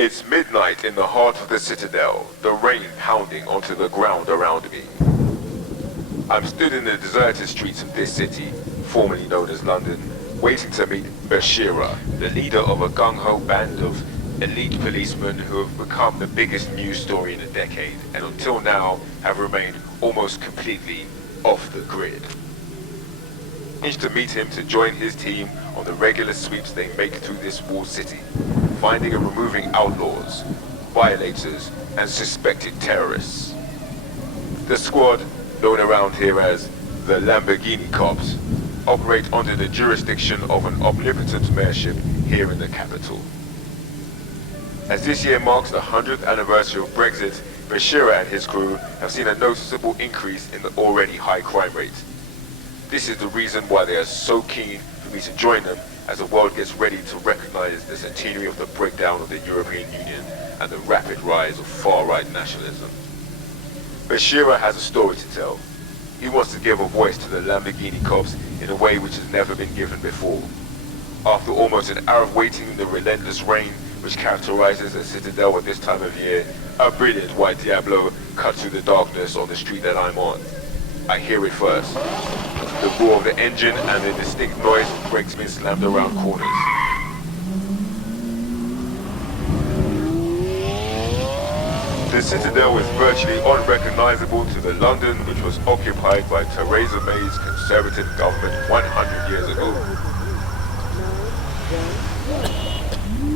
It's midnight in the heart of the citadel, the rain pounding onto the ground around me. I'm stood in the deserted streets of this city, formerly known as London, waiting to meet Bashira, the leader of a gung-ho band of elite policemen who have become the biggest news story in a decade, and until now have remained almost completely off the grid. Arranged to meet him to join his team on the regular sweeps they make through this walled city, finding and removing outlaws, violators, and suspected terrorists. The squad, known around here as the Lamborghini Cops, operate under the jurisdiction of an omnipotent mayorship here in the capital. As this year marks the 100th anniversary of Brexit, Bashira and his crew have seen a noticeable increase in the already high crime rate. This is the reason why they are so keen for me to join them as the world gets ready to recognize the centenary of the breakdown of the European Union and the rapid rise of far-right nationalism. Bashira has a story to tell. He wants to give a voice to the Lamborghini Cops in a way which has never been given before. After almost an hour of waiting in the relentless rain which characterizes the citadel at this time of year, a brilliant white Diablo cuts through the darkness on the street that I'm on. I hear it first. The roar of the engine and the distinct noise of brakes being slammed around corners. The citadel is virtually unrecognizable to the London which was occupied by Theresa May's Conservative government 100 years ago.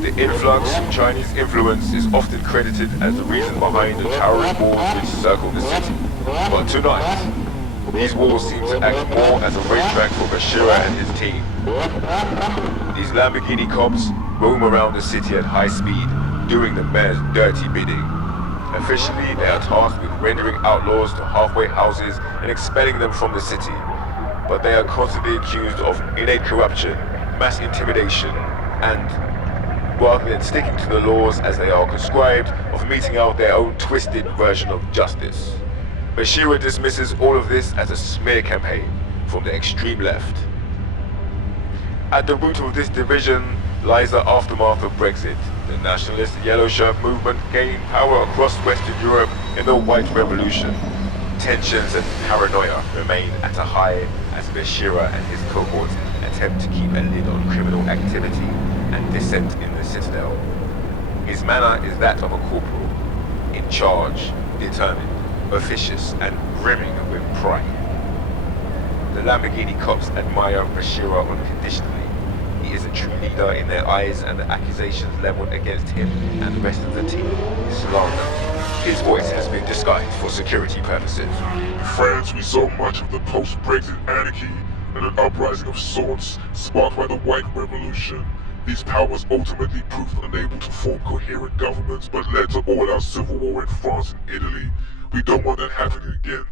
The influx from Chinese influence is often credited as the reason behind the towering walls which circle the city. But tonight, these walls seem to act more as a racetrack for Bashira and his team. These Lamborghini Cops roam around the city at high speed, doing the mayor's dirty bidding. Officially, they are tasked with rendering outlaws to halfway houses and expelling them from the city. But they are constantly accused of innate corruption, mass intimidation, and, rather than sticking to the laws as they are prescribed, of meting out their own twisted version of justice. Bashira dismisses all of this as a smear campaign from the extreme left. At the root of this division lies the aftermath of Brexit. The nationalist yellow shirt movement gained power across Western Europe in the White Revolution. Tensions and paranoia remain at a high as Bashira and his cohorts attempt to keep a lid on criminal activity and dissent in the citadel. His manner is that of a corporal, in charge, determined, officious, and brimming with pride. The Lamborghini Cops admire Bashira unconditionally. He is a true leader in their eyes, and the accusations leveled against him and the rest of the team is slander. His voice has been disguised for security purposes. In France, we saw much of the post-Brexit anarchy and an uprising of sorts sparked by the White Revolution. These powers ultimately proved unable to form coherent governments, but led to all-out civil war in France and Italy. We don't want that happening again.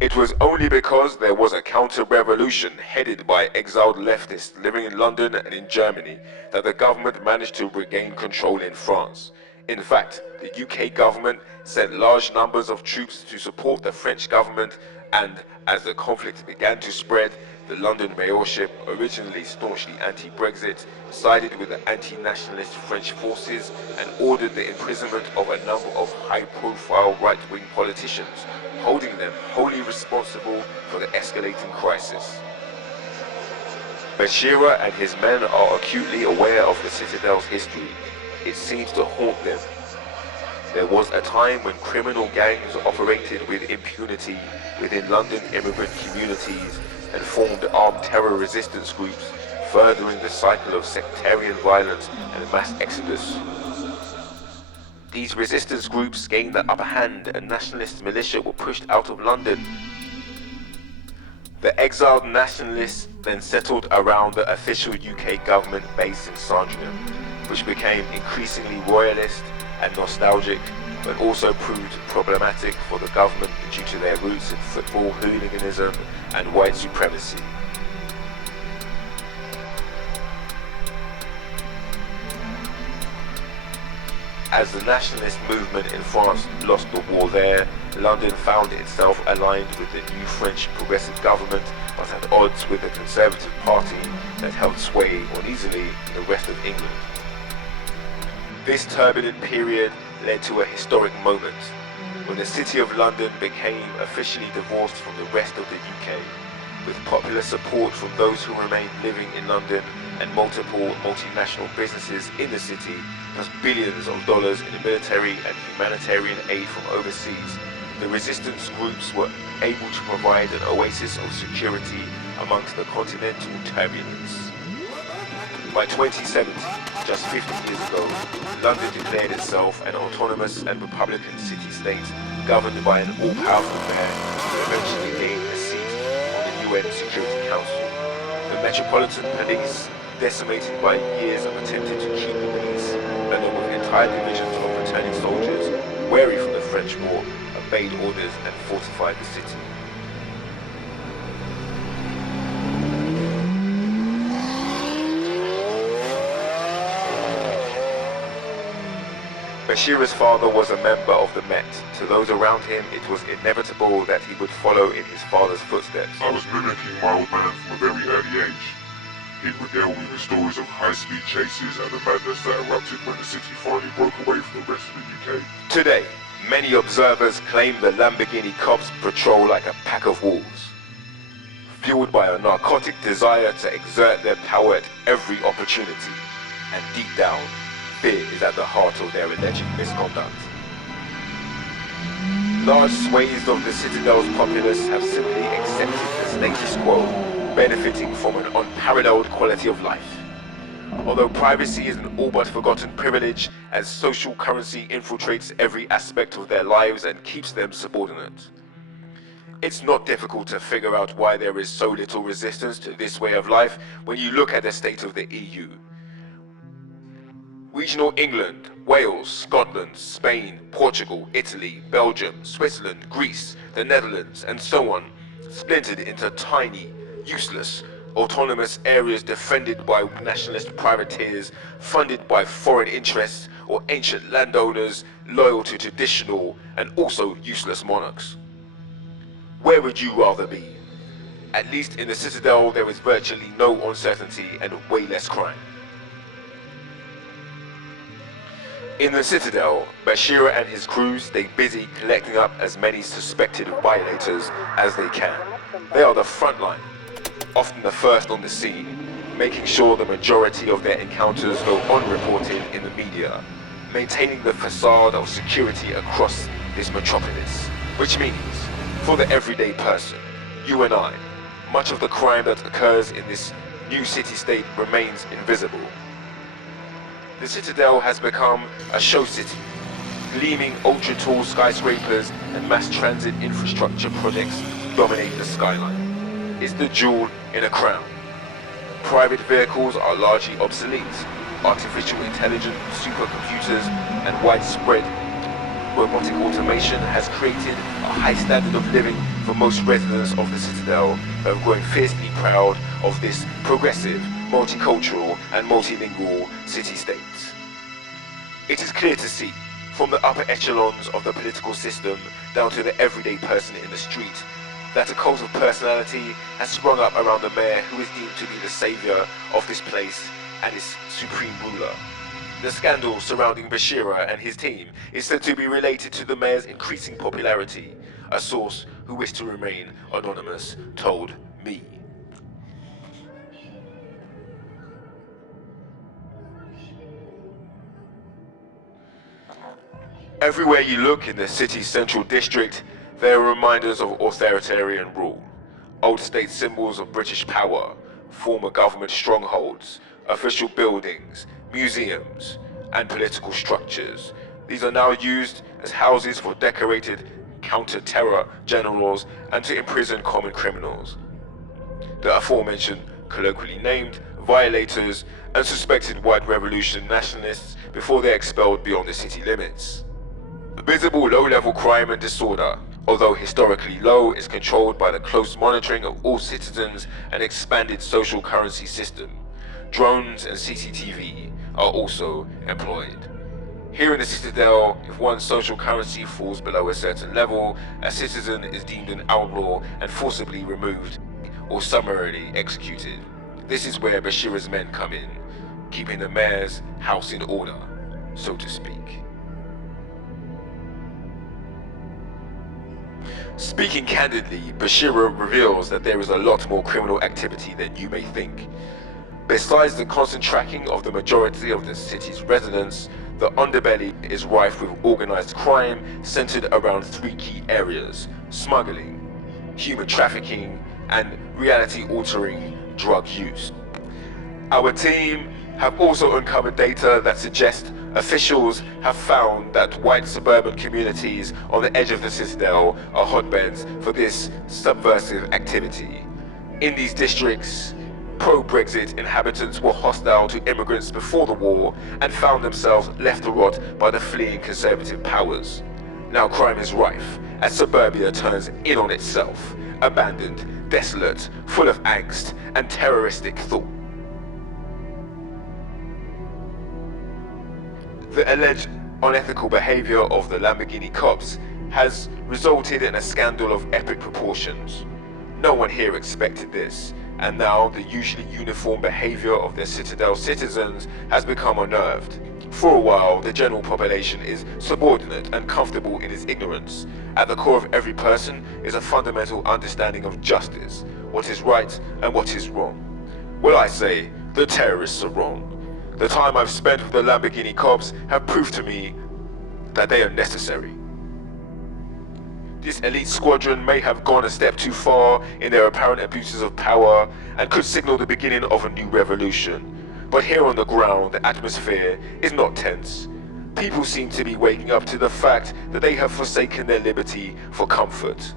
It was only because there was a counter-revolution headed by exiled leftists living in London and in Germany that the government managed to regain control in France. In fact, the UK government sent large numbers of troops to support the French government, and as the conflict began to spread, the London mayorship, originally staunchly anti-Brexit, sided with the anti-nationalist French forces and ordered the imprisonment of a number of high-profile right-wing politicians, holding them wholly responsible for the escalating crisis. Bashira and his men are acutely aware of the citadel's history. It seems to haunt them. There was a time when criminal gangs operated with impunity within London immigrant communities and formed armed terror resistance groups, furthering the cycle of sectarian violence and mass exodus. These resistance groups gained the upper hand and nationalist militia were pushed out of London. The exiled nationalists then settled around the official UK government base in Sandringham, which became increasingly royalist and nostalgic, but also proved problematic for the government due to their roots in football hooliganism and white supremacy. As the nationalist movement in France lost the war there, London found itself aligned with the new French progressive government, but at odds with the Conservative Party that held sway uneasily in the rest of England. This turbulent period led to a historic moment when the City of London became officially divorced from the rest of the UK, with popular support from those who remained living in London and multiple multinational businesses in the city, plus billions of dollars in military and humanitarian aid from overseas. The resistance groups were able to provide an oasis of security amongst the continental turbulence. By 2070, just 50 years ago, London declared itself an autonomous and republican city-state governed by an all-powerful mayor who eventually gained a seat on the UN Security Council. The Metropolitan Police, decimated by years of attempting to keep the peace, along with entire divisions of returning soldiers, wary from the French War, obeyed orders and fortified the city. Bashir's father was a member of the Met. To those around him, it was inevitable that he would follow in his father's footsteps. I was mimicking my old man from a very early age. He'd regale me with stories of high-speed chases and the madness that erupted when the city finally broke away from the rest of the UK. Today, many observers claim the Lamborghini Cops patrol like a pack of wolves, fueled by a narcotic desire to exert their power at every opportunity, and deep down, fear is at the heart of their alleged misconduct. Large swathes of the Citadel's populace have simply accepted the status quo, benefiting from an unparalleled quality of life. Although privacy is an all but forgotten privilege, as social currency infiltrates every aspect of their lives and keeps them subordinate. It's not difficult to figure out why there is so little resistance to this way of life when you look at the state of the EU. Regional England, Wales, Scotland, Spain, Portugal, Italy, Belgium, Switzerland, Greece, the Netherlands, and so on, splintered into tiny, useless, autonomous areas defended by nationalist privateers, funded by foreign interests or ancient landowners loyal to traditional and also useless monarchs. Where would you rather be? At least in the Citadel there is virtually no uncertainty and way less crime. In the Citadel, Bashir and his crew stay busy collecting up as many suspected violators as they can. They are the front line, often the first on the scene, making sure the majority of their encounters go unreported in the media, maintaining the facade of security across this metropolis. Which means, for the everyday person, you and I, much of the crime that occurs in this new city-state remains invisible. The Citadel has become a show city. Gleaming ultra-tall skyscrapers and mass transit infrastructure projects dominate the skyline. It's the jewel in a crown. Private vehicles are largely obsolete. Artificial intelligence, supercomputers, and widespread robotic automation has created a high standard of living for most residents of the Citadel, who have grown fiercely proud of this progressive, multicultural and multilingual city-state. It is clear to see, from the upper echelons of the political system down to the everyday person in the street, that a cult of personality has sprung up around the mayor, who is deemed to be the savior of this place and its supreme ruler. The scandal surrounding Bashir and his team is said to be related to the mayor's increasing popularity. A source who wished to remain anonymous told me. Everywhere you look in the city's central district, there are reminders of authoritarian rule. Old state symbols of British power, former government strongholds, official buildings, museums, and political structures. These are now used as houses for decorated counter-terror generals and to imprison common criminals. The aforementioned, colloquially named, violators and suspected white revolution nationalists before they're expelled beyond the city limits. Visible low-level crime and disorder, although historically low, is controlled by the close monitoring of all citizens and expanded social currency system. Drones and CCTV are also employed. Here in the Citadel, if one's social currency falls below a certain level, a citizen is deemed an outlaw and forcibly removed or summarily executed. This is where Bashir's men come in, keeping the mayor's house in order. so to speak. Speaking candidly, Bashira reveals that there is a lot more criminal activity than you may think. Besides the constant tracking of the majority of the city's residents, the underbelly is rife with organized crime centered around three key areas: smuggling, human trafficking, and reality-altering drug use. Our team have also uncovered data that suggests officials have found that white suburban communities on the edge of the citadel are hotbeds for this subversive activity. In these districts, pro-Brexit inhabitants were hostile to immigrants before the war and found themselves left to rot by the fleeing conservative powers. Now crime is rife as suburbia turns in on itself, abandoned, desolate, full of angst and terroristic thought. The alleged unethical behavior of the Lamborghini Cops has resulted in a scandal of epic proportions. No one here expected this, and now the usually uniform behavior of their citadel citizens has become unnerved. For a while, the general population is subordinate and comfortable in its ignorance. At the core of every person is a fundamental understanding of justice, what is right and what is wrong. Well, I say, the terrorists are wrong. The time I've spent with the Lamborghini Cops have proved to me that they are necessary. This elite squadron may have gone a step too far in their apparent abuses of power and could signal the beginning of a new revolution. But here on the ground, the atmosphere is not tense. People seem to be waking up to the fact that they have forsaken their liberty for comfort.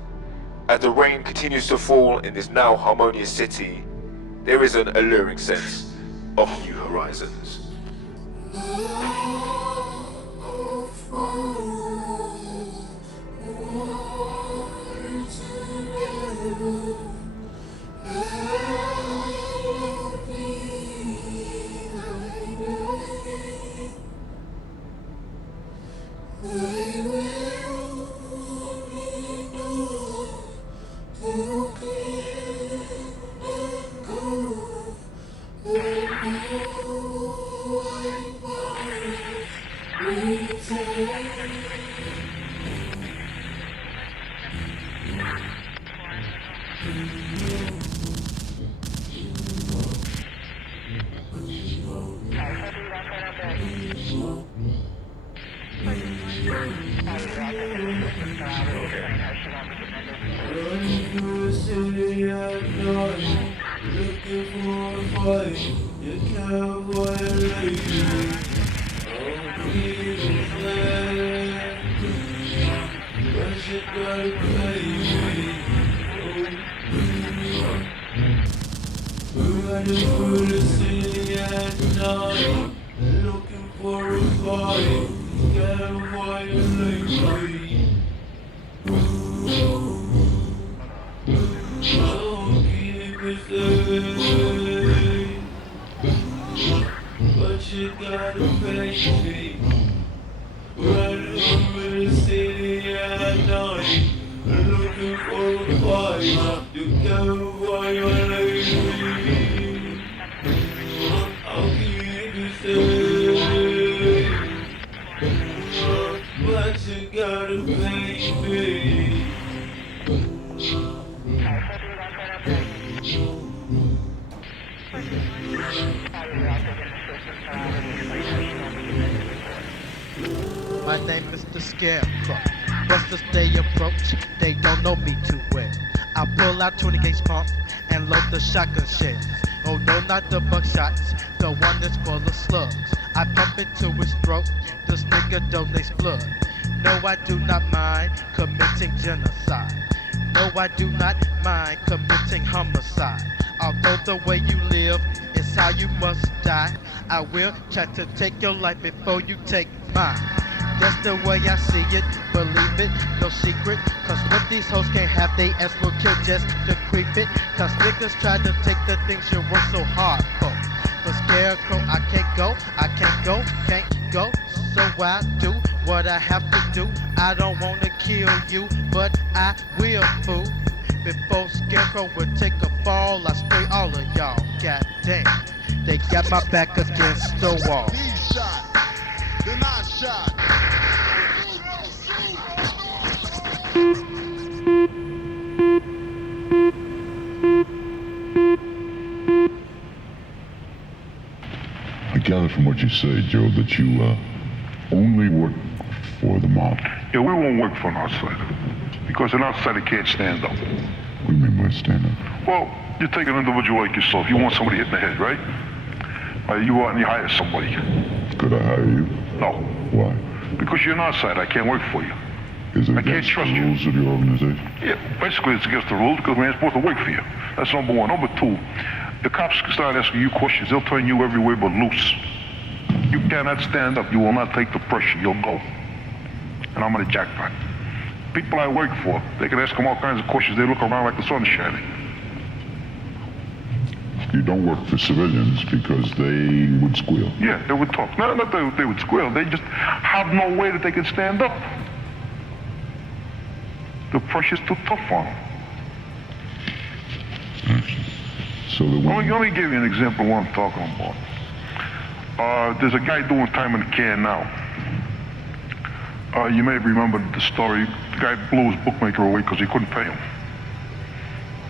As the rain continues to fall in this now harmonious city, there is an alluring sense of new horizons. My name is the Scarecrow. What's the day approach? They don't know me too well. I pull out 20 gauge pump and load the shotgun shells. Oh no, not the buckshots, the one that's full of slugs. I pump into his throat, this nigga donates blood. No, I do not mind committing genocide. No, I do not mind committing homicide. Although the way you live is how you must die, I will try to take your life before you take mine. That's the way I see it, believe it, no secret. Cause what these hoes can't have, they ass will kill just to creep it. Cause niggas try to take the things you work so hard for. But Scarecrow, I can't go, can't go. So I do what I have to do. I don't wanna kill you, but I will, fool. Before Scarecrow would take a fall, I spray all of y'all. God damn, they got my back against the wall. These shots, they're not shot. I gather from what you say, Joe, that you only work for the mob. Yeah, we won't work for an outsider. Because an outsider can't stand up. What do you mean by stand up? Well, you take an individual like yourself. You want somebody hit in the head, right? You go out and you hire somebody. Could I hire you? No. Why? Because you're an outsider. I can't work for you. Is it I can't against the trust you. rules of your organization? Yeah, basically it's against the rules because we ain't supposed to work for you. That's number one. Number two, the cops start asking you questions. They'll turn you every way but loose. You cannot stand up. You will not take the pressure. You'll go. And I'm in a jackpot. People I work for, they can ask them all kinds of questions. They look around like the sun is shining. You don't work for civilians because they would squeal. Yeah, they would talk. No, not they would squeal. They just have no way that they can stand up. The pressure's too tough on them. So the one... Let me give you an example of what I'm talking about. There's a guy doing time in the can now. You may remember the story. The guy blew his bookmaker away because he couldn't pay him.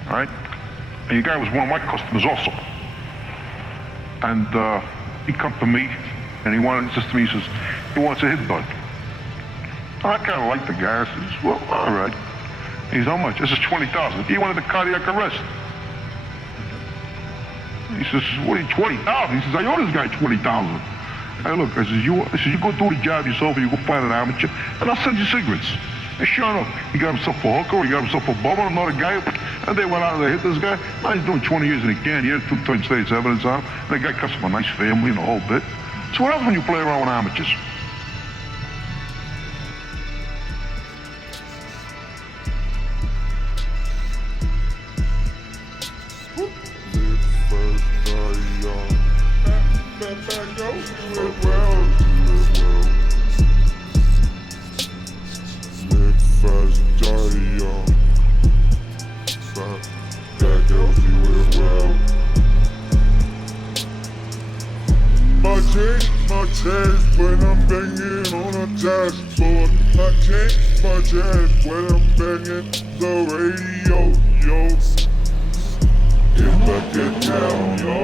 All right? And the guy was one of my customers also. And he come to me, and he says to me, he says, he wants a hit done. I kind of like the guy. I says, well, all right. He says, how much? This is $20,000. He wanted a cardiac arrest. He says, what are you, $20,000? He says, I owe this guy $20,000. Hey, look, I says, you go do the job yourself, or you go find an amateur, and I'll send you cigarettes. And sure enough, he got himself a hooker, he got himself a bummer, another guy, and they went out and they hit this guy. Now he's doing 20 years in the can. He had 2 turn states evidence on him. And the guy comes from a nice family and the whole bit. So what happens when you play around with amateurs? My chest when I'm banging on a dashboard. I change my chest when I'm banging the radio, yo. If I get down, yo,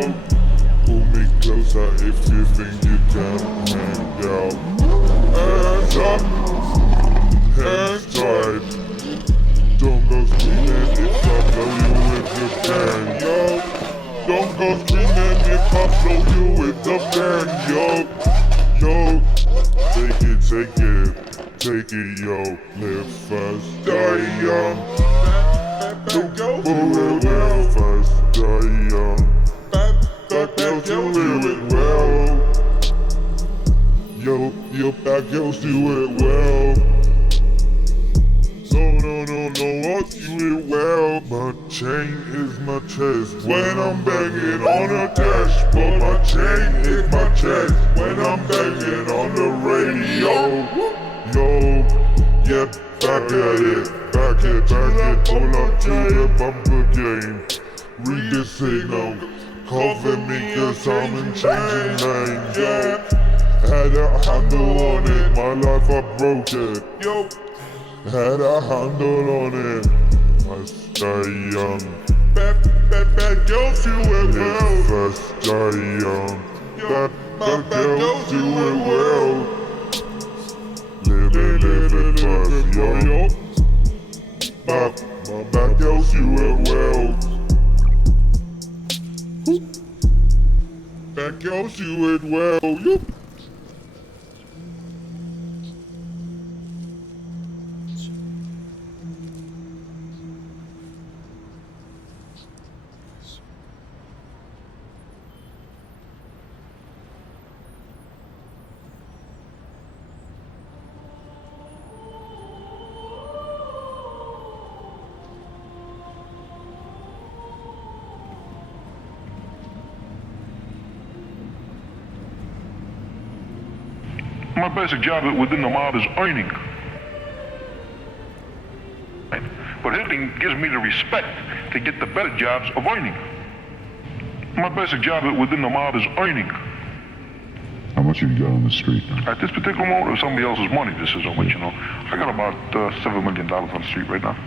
pull me closer if you think you can hang down. Hands up, hands tight. Don't go screaming if I blow you with your pen, yo. Don't go screaming if I blow you with the pen, yo. Yo, take it, yo. Live fast, die young. Live fast, die young. Back girls do it well. Yo, back girls do it well. No, do it well. My chain is my chest when I'm banging on a dashboard. My chain is my chest when I'm banging on the radio. Yo, yeah, back at it, pull up to the bumper game. Read the signal, cover me 'cause I'm in changing lanes. Yo, had a handle on it, my life I broke it. Yo. Had a handle on it, I stay young. Bad girls do it well. First die young. Bad girls do it well. Live it fast, yo. Bad girls do it well. Bad girls do it well, yup. My basic job within the mob is earning. But hitting gives me the respect to get the better jobs of earning. My basic job within the mob is earning. How much have you got on the street? At this particular moment, it's somebody else's money. This is on which, you know. I got about $7 million on the street right now.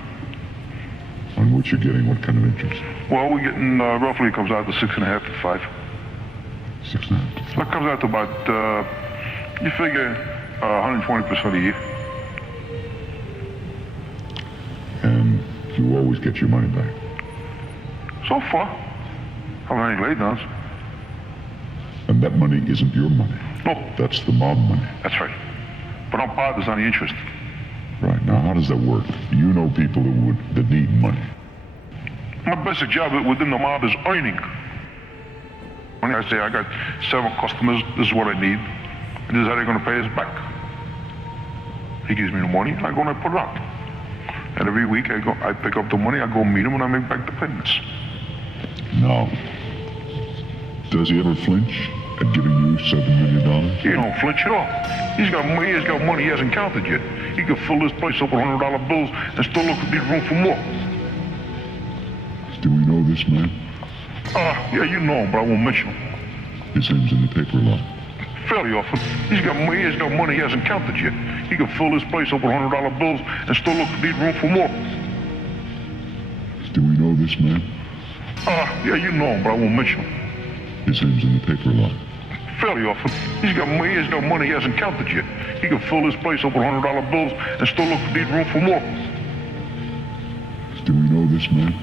On what you're getting, what kind of interest? Well, we're getting, roughly it comes out to 6.5 to 5. 6.5. That comes out to about, you figure, 120% a year. And you always get your money back? So far. I haven't any late downs. And that money isn't your money? No. That's the mob money? That's right. But I'm partners on the interest. Right. Now, how does that work? You know people that need money. My basic job within the mob is earning. When I say I got 7 customers, this is what I need, and this is how they're going to pay us back. He gives me the money, and I go and I put it out. And every week I pick up the money, I go meet him, and I make back the payments. Now, does he ever flinch at giving you $7 million? He don't flinch at all. He's got money he hasn't counted yet. He could fill this place up with $100 bills and still look at the room for more. Do we know this man? Yeah, you know him, but I won't mention him. His name's in the paper a lot. Fairly often. He's got money he hasn't counted yet. He could fill this place up with $100 bills and still look at the room for more. Do we know this man? Yeah, you know him, but I won't mention him. His name's in the paper a lot. Fairly often. He's got money he hasn't counted yet. He could fill this place up with $100 bills and still look at the room for more. Do we know this man?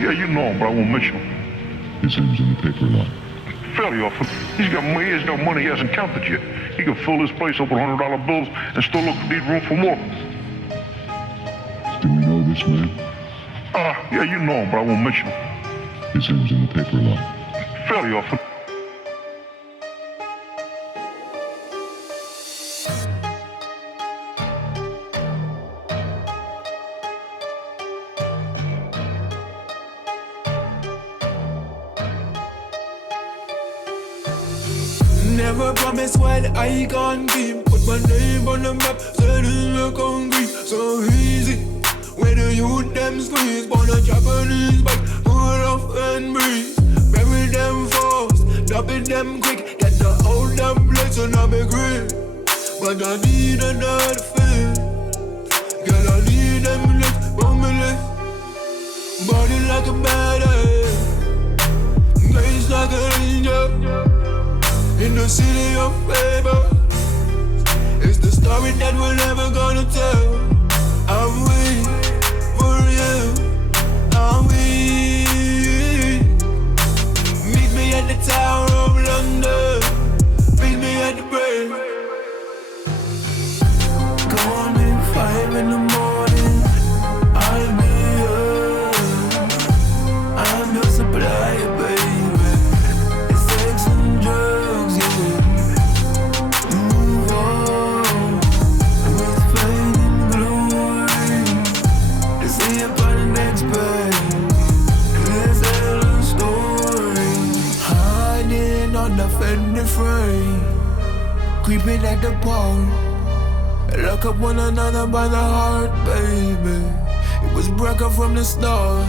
Yeah, you know him, but I won't mention him. His name's in the paper a lot. Fairly often. He's got money he hasn't counted yet. He could fill this place up with $100 bills and still look at the room for more. Do we know this man? Yeah, you know him, but I won't mention him. His name's in the paper a lot. Fairly often. Never promise when I can't be. Put my name on the map, said in the concrete. So easy, when the youth them squeeze. Born a Japanese bike, pull off and breathe. Bury them fast, double them quick. Get the old damn place and I be great. But I need another feel. Girl, I need them legs, bumbling. Body like a badass, face like an angel. In the city of favor, it's the story that we're never gonna tell. I'm waiting for you. I'm waiting. Meet me at the Tower of London. Meet me at the break. Call me 5 in the morning. I'll be here. I'm your supplier, baby. It's sex and drugs. Creeping at the pole, lock up one another by the heart, baby. It was broken from the start,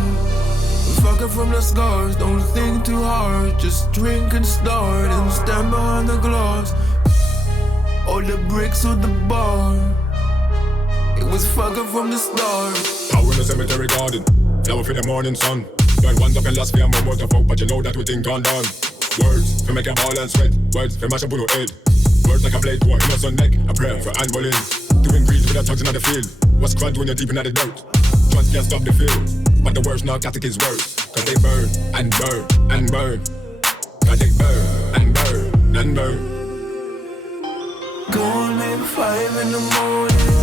fucking from the scars. Don't think too hard, just drink and start and stand behind the glass. All the bricks of the bar, it was fucking from the start. Power in the cemetery garden, flower for the morning sun. Burn one up and last for a moment of hope, but you know that we think gone done. Words, for make a ball and sweat. Words, for mash up on your head. Words like a blade to a innocent neck. A prayer for animal in. Doing breeds without touching on the field. What's crud when you're deep in the dirt? Trust can't stop the field. But the worst narcotic is worse. Cause they burn and burn and burn. Cause they burn and burn and burn. Call me 5 in the morning.